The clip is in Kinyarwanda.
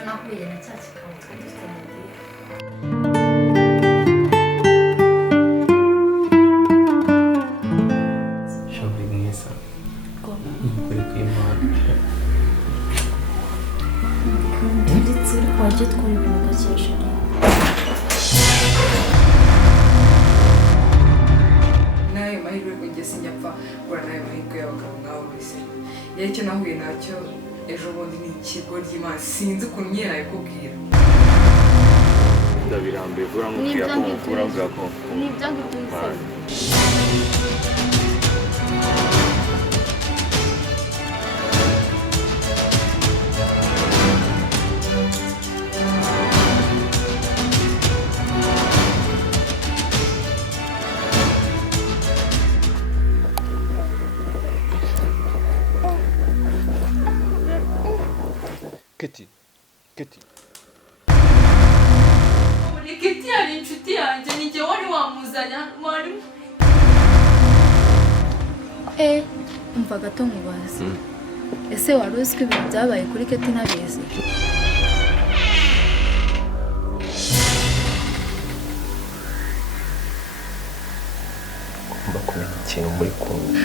ejo nahuye na cya kikabo twari dufite mu gihe shopping mwiza kuri kwimana ndetse twajya twumva ibintu gakesha nayo mahirwe kugeza inyapfa kora nayo mahirwe y'abagabo nk'abo bose yari icyo nahuye nacyo ejo bundi ni ikigo ry'Imana sinzi ukuntu nyine nabikubwira ndabirambiye vuba nkubwira ko mukura bwa ko ni ibyo ngibyo Keti Keti yari inshuti yanjye ni jye wari wamuzanya wari umva gato nkubaze ese wari uzi ko ibintu byabaye kuri Keti ntabizi ugomba kumenya ikintu muri kumva